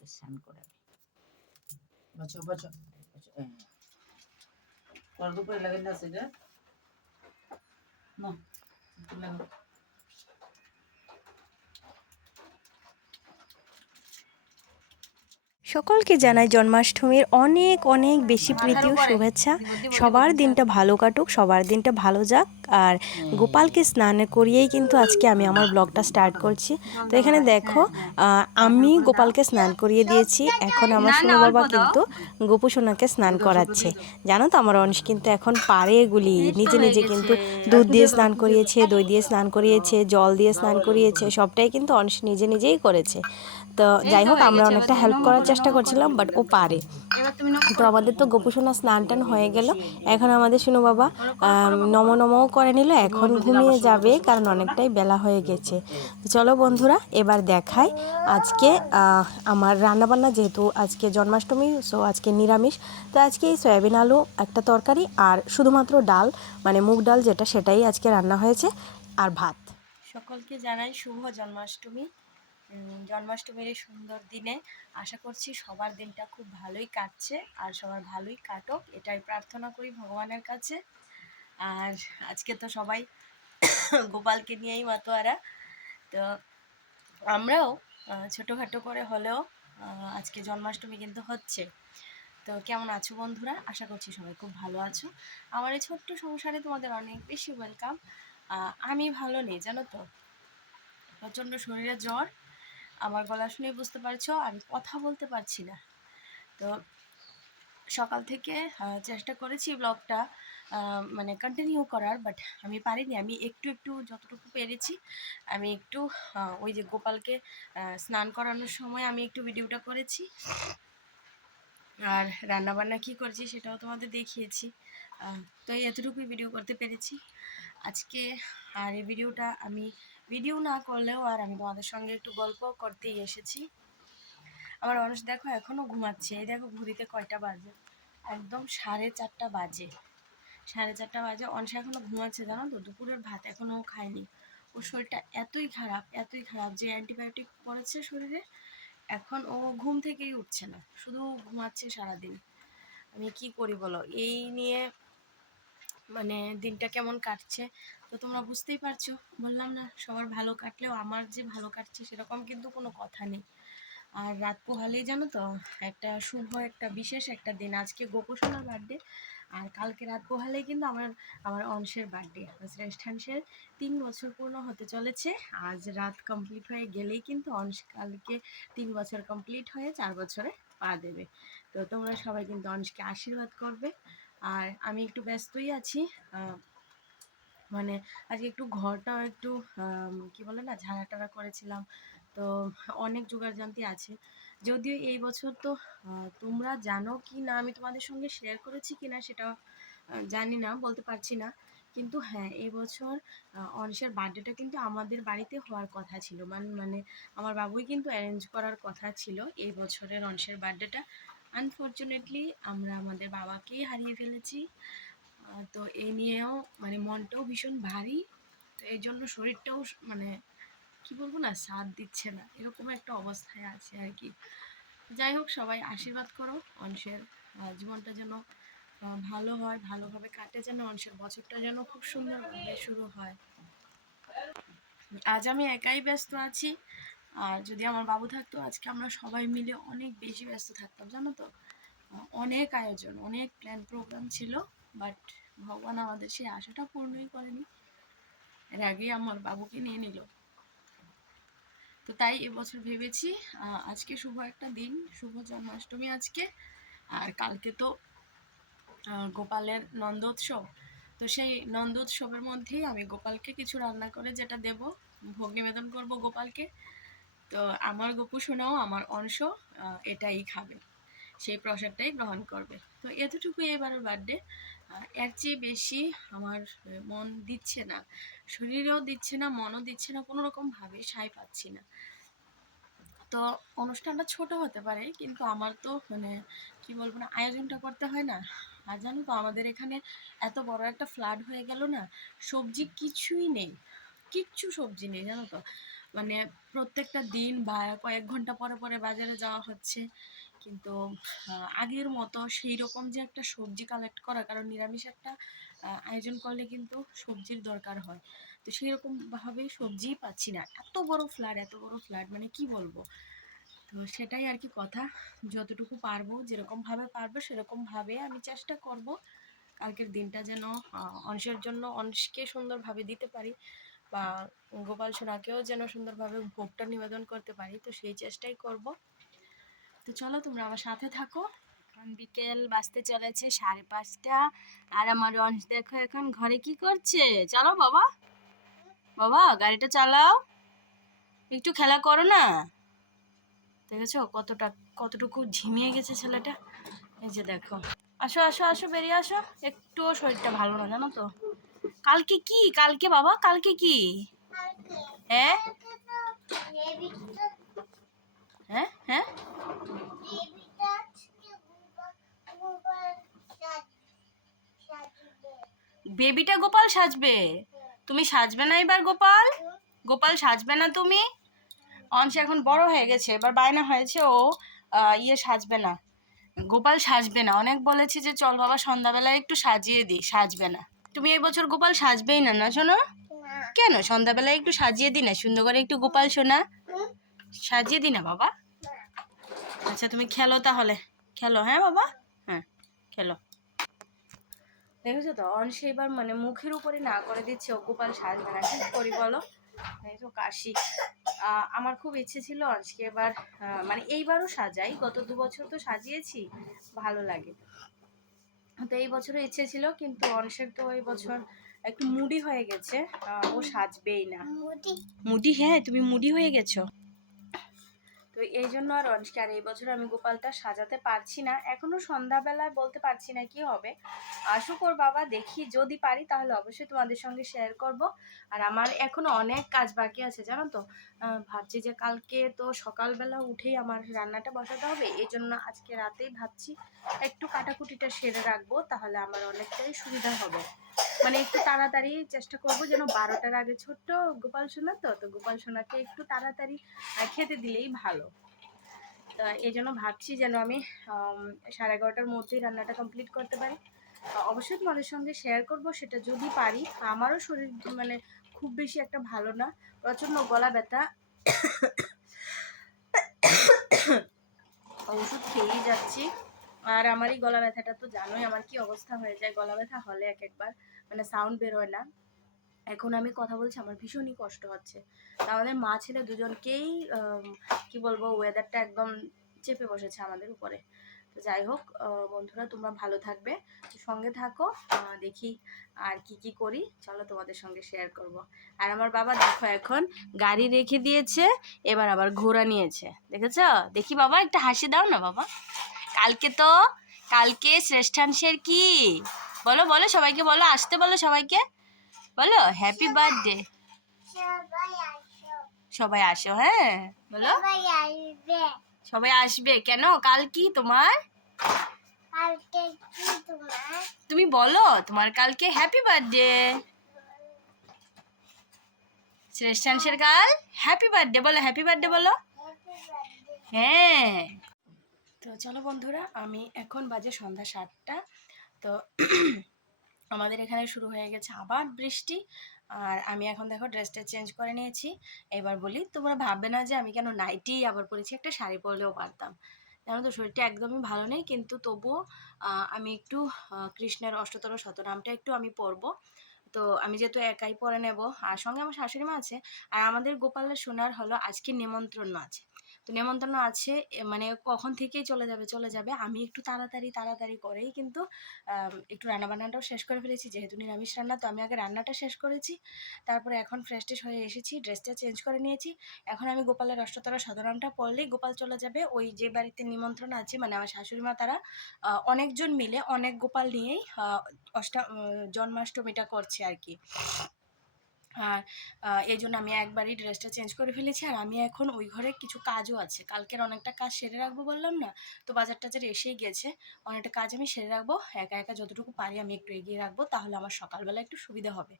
গোপালকে স্নান করাবে বছো বছো এই। তোর না সেটা? না সকলকে জানাই জন্মাষ্টমীর অনেক অনেক বেশি প্রীতি ও শুভেচ্ছা। সবার দিনটা ভালো কাটুক সবার দিনটা ভালো যাক। আর গোপালকে স্নান করিয়েই কিন্তু আজকে আমি আমার ব্লগটা স্টার্ট করছি। তো এখানে দেখো আমি গোপালকে স্নান করিয়ে দিয়েছি। এখন আমার সোনা বাবা কিন্তু গোপু সোনাকে স্নান করাচ্ছে। জানো তো আমার অংশ কিন্তু এখন পারে এগুলি নিজে নিজে কিন্তু দুধ দিয়ে স্নান করিয়েছে দই দিয়ে স্নান করিয়েছে জল দিয়ে স্নান করিয়েছে সবটাই কিন্তু অংশ নিজে নিজেই করেছে। তো যাই হোক আমরা অনেকটা হেল্প করার চেষ্টা করছিলাম বাট ও পারে। তো আমাদের তো গোপুসোনা স্নান টান হয়ে গেল। এখন আমাদের শুনো বাবা নম নমও করে নিল। এখন ঘুমিয়ে যাবে, কারণ অনেকটাই বেলা হয়ে গেছে। চলো বন্ধুরা, এবার দেখাই আজকে আমার রান্নাবান্না, যেহেতু আজকে জন্মাষ্টমী সো আজকে নিরামিষ। তো আজকে এই সয়াবিন আলু, একটা তরকারি আর শুধুমাত্র ডাল মানে মুগ ডাল যেটা, সেটাই আজকে রান্না হয়েছে, আর ভাত। সকলকে জানাই শুভ জন্মাষ্টমী। জন্মাষ্টমীর সুন্দর দিনে আশা করছি সবার দিনটা খুব ভালোই কাটছে আর সবার ভালোই কাটুক, এটাই প্রার্থনা করি ভগবানের কাছে। আর আজকে তো সবাই গোপালকে নিয়েই মাতোয়ারা। তো আমরাও ছোটোখাটো করে হলেও আজকে জন্মাষ্টমী কিন্তু হচ্ছে। তো কেমন আছো বন্ধুরা? আশা করছি সবাই খুব ভালো আছো। আমার এই ছোট্ট সংসারে তোমাদের অনেক বেশি ওয়েলকাম আমি ভালো নেই, জানো তো? প্রচণ্ড শরীরে জ্বর। আমার গলা শুনেই বুঝতে পারছ, আমি কথা বলতে পারছি না। তো সকাল থেকে চেষ্টা করেছি ব্লগটা মানে কন্টিনিউ করার বাট আমি পারিনি। আমি একটু একটু যতটুকু পেরেছি, আমি একটু ওই যে গোপালকে স্নান করানোর সময় আমি একটু ভিডিওটা করেছি। আর রান্নাবান্না কী করেছি সেটাও তোমাদের দেখিয়েছি। তো এতটুকুই ভিডিও করতে পেরেছি। আজকে আর এই ভিডিওটা আমি ভিডিও না করলেও আর আমি তোমাদের সঙ্গে একটু গল্প করতেই এসেছি। আমার মানুষ দেখো এখনও ঘুমাচ্ছে। এই দেখো ঘুরিতে কয়টা বাজে? একদম সাড়ে চারটা বাজে। সাড়ে চারটা বাজে। অনসা এখনও ঘুমাচ্ছে, জানো তো? দুপুরের ভাত এখনও খায়নি। ওর শরীরটা এতই খারাপ এতই খারাপ যে অ্যান্টিবায়োটিক পড়েছে শরীরে, এখন ও ঘুম থেকেই উঠছে না। শুধু ঘুমাচ্ছে সারাদিন। আমি কি করি বলো? এই নিয়ে মানে দিনটা কেমন কাটছে? তো তোমরা বুঝতেই পারছ। বললাম না, সবার ভালো কাটলেও আমার যে ভালো কাটছে সেরকম কিন্তু কোনো কথা নেই। আর রাত পোহালেই জানো তো, একটা শুভ, একটা বিশেষ, একটা দিন। আজকে গোপসোনার বার্থডে আর কালকে রাত পোহালেই কিন্তু আমার আমার অংশের বার্থডে শ্রেষ্ঠ অংশের তিন বছর পূর্ণ হতে চলেছে। আজ রাত কমপ্লিট হয়ে গেলেই কিন্তু অংশ কালকে তিন বছর কমপ্লিট হয়ে চার বছরে পা দেবে। তো তোমরা সবাই কিন্তু অংশকে আশীর্বাদ করবে। আর আমি একটু ব্যস্তই আছি। মানে আজকে একটু ঘরটাও একটু কি বলে না ঝাড়া টাড়া করেছিলাম। তো অনেক জোগাড় জানতি আছে। যদিও এই বছর তো তোমরা জানো কি না, আমি তোমাদের সঙ্গে শেয়ার করেছি কি না সেটা জানি না, বলতে পারছি না। কিন্তু হ্যাঁ এই বছর অনিশের বার্থডেটা কিন্তু আমাদের বাড়িতে হওয়ার কথা ছিল। মানে মানে আমার বাবুই কিন্তু অ্যারেঞ্জ করার কথা ছিল এই বছরের অনিশের বার্থডেটা আনফর্চুনেটলি আমরা আমাদের বাবাকেই হারিয়ে ফেলেছি। তো এই নিয়েও মানে মনটাও ভীষণ ভারী। তো এই জন্য শরীরটাও মানে কি বলব না, সাথ দিচ্ছে না। এরকম একটা অবস্থায় আছে আর কি। যাই হোক, সবাই আশীর্বাদ করো। অংশের জীবনটা যেন ভালো হয়, ভালোভাবে কাটে যেন, অংশের বছরটা যেন খুব সুন্দরভাবে শুরু হয়। আজ আমি একাই ব্যস্ত আছি। আর যদি আমার বাবু থাকতো, আজকে আমরা সবাই মিলে অনেক বেশি ব্যস্ত থাকতাম, জানো তো? অনেক আয়োজন, অনেক প্ল্যান প্রোগ্রাম ছিল বাট ভগবান আমাদের সেই আশাটা পূর্ণই করেনি। এর আগে আমার বাবুকে নিয়ে নিল। তো তাই এবছর ভেবেছি আজকে শুভ একটা দিন, শুভ জন্মাষ্টমী আজকে, আর কালকে তো গোপালের নন্দোৎসব। তো সেই নন্দোৎসবের মধ্যেই আমি গোপালকে কিছু রান্না করে যেটা দেব, ভোগ নিবেদন করব গোপালকে। তো আমার গপু শোনাও, আমার অংশ এটাই খাবে। সেই প্রসাদটাই গ্রহণ করবে। তো এতটুকুই এবারের বার্থডে এর চেয়ে বেশি আমার মন দিচ্ছে না। শরীরেও দিচ্ছে না, মনও দিচ্ছে না কোনো রকম ভাবে সাই পাচ্ছি না। তো অনুষ্ঠানটা ছোট হতে পারে, কিন্তু আমার তো মানে কি বলব না, আয়োজনটা করতে হয় না। আর জানো তো, আমাদের এখানে এত বড় একটা ফ্লাড হয়ে গেল না, সবজি কিছুই নেই। কিচ্ছু সবজি নেই, জানো তো। মানে প্রত্যেকটা দিন বা কয়েক ঘণ্টা পরে পরে বাজারে যাওয়া হচ্ছে। কিন্তু আগের মতো সেই রকম যে একটা সবজি কালেক্ট করা, কারণ নিরামিষ একটা আয়োজন করলে কিন্তু সবজির দরকার হয়। তো সেই রকম ভাবে সবজিই পাচ্ছি না। এত বড় ফ্ল্যাট এত বড় ফ্ল্যাট মানে কি বলব? তো সেটাই আর কি কথা। যতটুকু পারব যেরকমভাবে পারব সেরকমভাবে আমি চেষ্টা করব। কালকের দিনটা যেন অংশের জন্য অংশকে সুন্দরভাবে দিতে পারি। বা গোপাল সোনাকেও যেন সুন্দরভাবে ভোগটা নিবেদন করতে পারি, তো সেই চেষ্টাই করব। তো চলো তোমরা আমার সাথে থাকো। এখন বিকেল বাজতে চলেছে সাড়ে পাঁচটা, আর আমার অংশ দেখো এখন ঘরে কি করছে। চলো বাবা। বাবা, গাড়িটা চালাও। একটু খেলা করো না। দেখেছ কতটা, কতটুকু ঝিমিয়ে গেছে ছেলেটা? এই যে দেখো। আসো আসো আসো, বেরিয়ে আসো। একটুও শরীরটা ভালো না, জানো তো? কালকে কি? কালকে বাবা? কালকে কি? হ্যাঁ? হ্যাঁ? হ্যাঁ? বেবিটা গোপাল সাজবে। তুমি সাজবে না এবার গোপাল? গোপাল সাজবে না তুমি? অংশ এখন বড় হয়ে গেছে, এবার বায়না হয়েছে, ও ইয়ে সাজবে না। গোপাল সাজবে না। অনেক বলেছি যে, চল বাবা সন্ধ্যাবেলায় একটু সাজিয়ে দিই, সাজবে না। তুমি এই বছর গোপাল সাজবেই না না শোনো? কেন? সন্ধ্যাবেলায় একটু সাজিয়ে দিই না সুন্দর করে একটু গোপাল শোনা। সাজিয়ে দিই না বাবা। আচ্ছা তুমি খেলো তাহলে। খেলো হ্যাঁ বাবা? হ্যাঁ খেলো। দেখেছ তো অংশ এবার মানে মুখের উপরে না করে দিচ্ছে ও গোপাল সাজবে না। কি করি বলো? তো কাশি। আমার খুব ইচ্ছে ছিল অংশকে এবার মানে এইবারও সাজাই গত দু বছর তো সাজিয়েছি ভালো লাগে। তো এই বছরও ইচ্ছে ছিল কিন্তু অংশের তো এই বছর একটু মুডি হয়ে গেছে। ও সাজবেই না। মুডি? হ্যাঁ তুমি মুডি হয়ে গেছো? তো এই জন্য আর আর এই বছর আমি গোপালটা সাজাতে পারছি না। এখনও সন্ধ্যাবেলায় বলতে পারছি না কি হবে। আসুক ওর বাবা, দেখি যদি পারি তাহলে অবশ্যই তোমাদের সঙ্গে শেয়ার করব। আর আমার এখনও অনেক কাজ বাকি আছে, জানো তো? ভাবছি যে কালকে তো সকালবেলা উঠেই আমার রান্নাটা বসাতে হবে। এই জন্য আজকে রাতেই ভাবছি একটু কাটাকুটিটা সেরে রাখব, তাহলে আমার অনেকটাই সুবিধা হবে। মানে একটু তাড়াতাড়ি চেষ্টা করব যেন বারোটার আগে ছোট্ট গোপাল সোনা তো তো গোপাল সোনাকে একটু তাড়াতাড়ি খেতে দিলেই ভালো। তা এই জন্য ভাবছি যেন আমি সাড়ে এগারোটার মধ্যেই রান্নাটা কমপ্লিট করতে পারি। অবশ্যই তোমাদের সঙ্গে শেয়ার করব, সেটা যদি পারি। আমারও শরীর মানে খুব বেশি একটা ভালো না, প্রচণ্ড গলা ব্যথা। ওষুধ খেয়েই যাচ্ছি। আর আমার এই গলা ব্যথাটা তো জানোই আমার কি অবস্থা হয়ে যায়। গলা ব্যথা হলে এক একবার মানে সাউন্ড বেরোয় না। এখন আমি কথা বলছি, আমার ভীষণই কষ্ট হচ্ছে। তা আমাদের মা ছেলে দুজনকেই কি বলব ওয়েদারটা একদম চেপে বসেছে আমাদের উপরে। তো যাই হোক বন্ধুরা, তোমরা ভালো থাকবে। সঙ্গে থাকো দেখি আর কি কি করি। চলো তোমাদের সঙ্গে শেয়ার করব। আর আমার বাবা দেখো এখন গাড়ি রেখে দিয়েছে, এবার আবার ঘোড়া নিয়েছে। দেখেছ? দেখি বাবা, একটা হাসি দাও না বাবা। কালকে তো, কালকে শ্রেষ্ঠাংশের কি? বলো বলো সবাইকে বলো, আসতে বলো সবাইকে। বলো হ্যাপি বার্থডে সবাই আসো হ্যাঁ বলো। সবাই আসবে। কেন? কাল কি তোমার? তুমি বলো, তোমার কালকে হ্যাপি বার্থডে শ্রেষ্ঠাংশের কাল? হ্যাপি বার্থডে বলো হ্যাপি বার্থডে বলো। হ্যাঁ তো চলো বন্ধুরা, আমি এখন বাজে সন্ধ্যা সাতটা। তো আমাদের এখানে শুরু হয়ে গেছে আবার বৃষ্টি, আর আমি এখন দেখো ড্রেসটা চেঞ্জ করে নিয়েছি। এবার বলি, তোমরা ভাববে না যে আমি কেন নাইটি আবার পরেছি, একটা শাড়ি পরলেও পারতাম। জানো তো, শরীরটা একদমই ভালো নেই, কিন্তু তবুও আমি একটু কৃষ্ণের অষ্টতর শতনামটা একটু আমি পরবো। তো আমি যেহেতু একাই পরে নেব, আর সঙ্গে আমার শাশুড়ি মা আছে, আর আমাদের গোপালের সোনার হলো আজকে নিমন্ত্রণ আছে। তো নেমন্ত্রণ আছে মানে কখন থেকেই চলে যাবে চলে যাবে। আমি একটু তাড়াতাড়ি তাড়াতাড়ি করেই কিন্তু একটু রান্নাবান্নাটাও শেষ করে ফেলেছি। যেহেতু নিরামিষ রান্না, তো আমি আগে রান্নাটা শেষ করেছি। তারপরে এখন ফ্রেশ ট্রেশ হয়ে এসেছি ড্রেসটা চেঞ্জ করে নিয়েছি। এখন আমি গোপালের অষ্টতর সাধারণটা পড়লেই গোপাল চলে যাবে। ওই যে বাড়িতে নিমন্ত্রণ আছে মানে আমার শাশুড়ি মা, তারা অনেকজন মিলে, অনেক গোপাল নিয়েই অষ্টা জন্মাষ্টমীটা করছে আর কি। আর এই জন্য আমি একবারই ড্রেসটা চেঞ্জ করে ফেলেছি। আর আমি এখন ওই ঘরে কিছু কাজও আছে। কালকের অনেকটা কাজ সেরে রাখব বললাম না? তো বাজার টাজার এসেই গেছে। অনেকটা কাজ আমি সেরে রাখব। একা একা যতটুকু পারি আমি একটু এগিয়ে রাখব। তাহলে আমার সকালবেলা একটু সুবিধা হবে।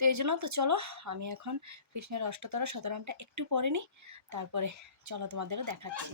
তো এই জন্য তো চলো, আমি এখন কৃষ্ণের অষ্টতর শতনামটা একটু পরে নিই। তারপরে চলো তোমাদেরও দেখাচ্ছি।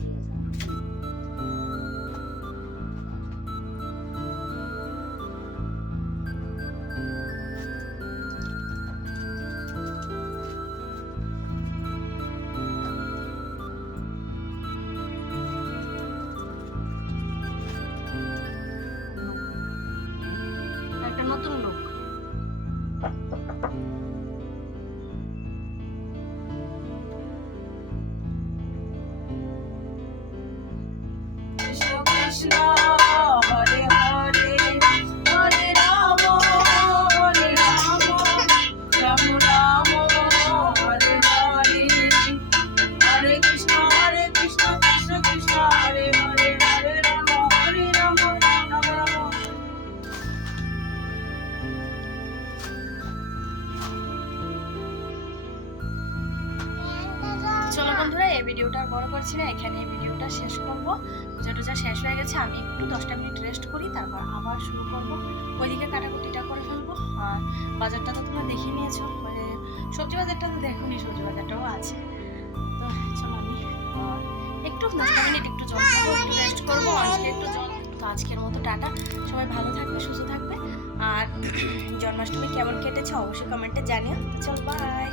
না এখানে ভিডিওটা শেষ করব। যা শেষ হয়ে গেছে, আমি একটু দশটা মিনিট রেস্ট করি, তারপর আবার শুরু করব। ওইদিকে কাটাকুটিটা করে ফেলব। আর বাজারটা তো তোমরা দেখে নিয়েছো মানে সবজি বাজারটা তো দেখো নি সবজি বাজারটাও আছে। তো চলো আমি একটু দশটা মিনিট একটু জল একটু রেস্ট করব আজকে একটু জল তো আজকের মতো টাটা। সবাই ভালো থাকবে, সুস্থ থাকবে। আর জন্মাষ্টমী কেমন কেটেছে অবশ্যই কমেন্টে জানিও। চল বাই